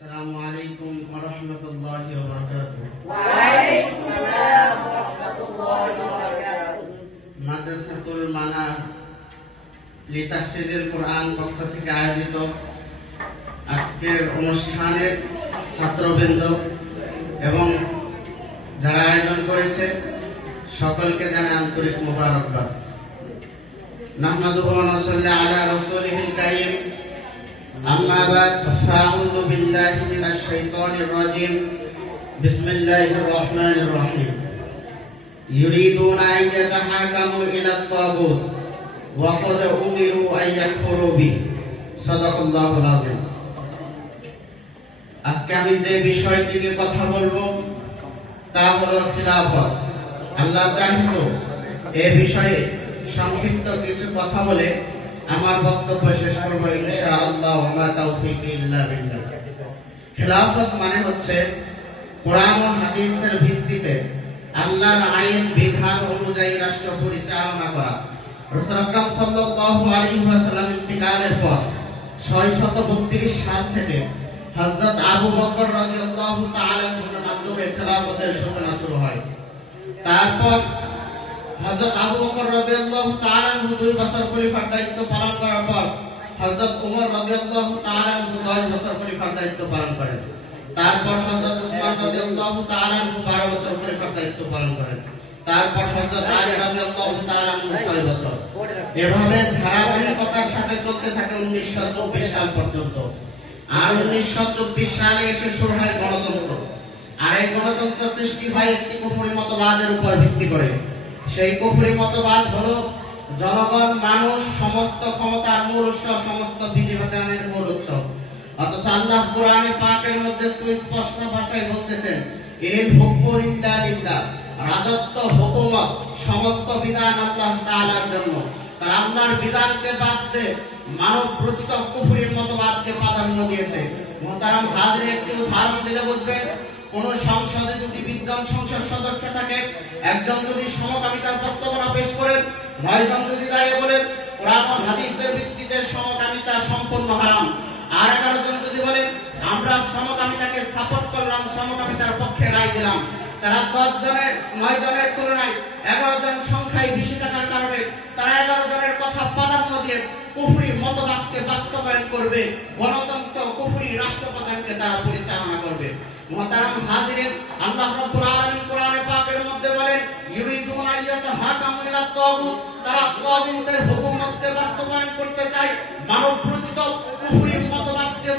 আসসালামু আলাইকুম ওয়া রাহমাতুল্লাহি ওয়া বারাকাতুহু। ওয়া আলাইকুম আসসালাম ওয়া রাহমাতুল্লাহি ওয়া বারাকাতুহু। মাদ্রাসাতুল মানার লিতাহফিজুল কোরআন পক্ষ থেকে আয়োজিত আজকের অনুষ্ঠানের ছাত্রবৃন্দ এবং যারা আয়োজন করেছে সকলকে জানাই আন্তরিক মোবারকবাদ। নাহমাদুহু ওয়া নুসাল্লি আলা রাসূলিহিল কারীম। أما بعد فأعوذ بالله من الشيطان الرجيم. بسم الله الرحمن الرحيم. يريدون أن يتحاكموا إلى الطاغوت وقد أمروا أن يكفروا به. صدق الله العظيم. আজকে আমি যে বিষয়টি নিয়ে কথা বলবো তা হলো খিলাফত। আল্লাহ চাইতো এই বিষয়ে সংক্ষিপ্ত কিছু কথা বলে আমার বক্তব্য শেষ করব ইনশাআল্লাহ। ওয়া মা তাওফীকি ইল্লা বিল্লাহ। খিলাফত মানে হচ্ছে কোরআন ও হাদিসের ভিত্তিতে আল্লাহর আইন বিধান অনুযায়ী রাষ্ট্র পরিচালনা করা। রাসূল আকরাম সাল্লাল্লাহু আলাইহি ওয়াসাল্লাম ইন্তিকালের পর 632 সাল থেকে হযরত আবু বকর রাদিয়াল্লাহু তাআলা এর মাধ্যমে খিলাফতের সূচনা শুরু হয়। তারপর হযরত আবু বকর রাদিয়াল্লাহু তাআলা 2 বছর খলিফার দায়িত্ব পালন করার পর হযরত ওমর রাদিয়াল্লাহু তাআলা 10 বছর খলিফার দায়িত্ব পালন করেন। তারপর হযরত উসমান রাদিয়াল্লাহু তাআলা 12 বছর খলিফার দায়িত্ব পালন করেন। তারপর হযরত আলী রাদিয়াল্লাহু তাআলা 6 বছর। এভাবে ধারাবাহিকতার সাথে চলতে থাকে 1924 সাল পর্যন্ত। আর 1924 সালে এসে শুরু হয় গণতন্ত্র। আর এই গণতন্ত্র সৃষ্টি হয় একটি কুফরি মতবাদের উপর ভিত্তি করে। সেই কুফরি মতবাদ হলো জনগণ মানুষ সমস্ত ক্ষমতার মূল উৎস, সমস্ত বিধিবিধানের মূল উৎস। অথচ আল্লাহ কোরআনে পাকের মধ্যে সুস্পষ্ট ভাষায় বলতেছেন ইনিল হুকমু ইল্লা লিল্লাহ, রাজত্ব হুকুমত সমস্ত বিধান আল্লাহ তাআলার জন্য। তার আল্লাহর বিধানকে বাদ দিয়ে মানব রচিত কুফরির মতবাদকে প্রাধান্য দিয়েছে। মুহতারাম হাজির, একটি উদাহরণ দিলে বুঝবেন। কোন সংসদে যদি বিদ্যমান সংসদ সদস্য থাকে, একজন যদি সমকামিতার প্রস্তাবনা পেশ করেন, 9 জন যদি দাঁড়িয়ে বলেন কোরআন ও হাদিসের ভিত্তিতে সমকামিতা সম্পূর্ণ হারাম, আর 11 জন যদি বলেন আমরা সমকামিতাকে সাপোর্ট করলাম, সমকামিতার পক্ষে রায় দিলাম, তারা 9 জনের তুলনায় 11 জন সংখ্যায় বেশি থাকার কারণে তারা 11 জনের কথা প্রাধান্য দিয়ে কুফরি মতবাদকে বাস্তবায়ন করবে। গণতন্ত্র কুফরি রাষ্ট্রপ্রধানকে তারা পরিচালনা করবে। মুহতারাম হাজিরিন, আল্লাহ রাব্বুল আলামিন কোরআনে পাকের মধ্যে বলেন ইউরিদুনা ইয়াতাহাকামু ইলা তাগুত, তারা তাগুতের হুকুমতকে বাস্তবায়ন করতে চায়, মানব রচিত কুফরি মতবাদকে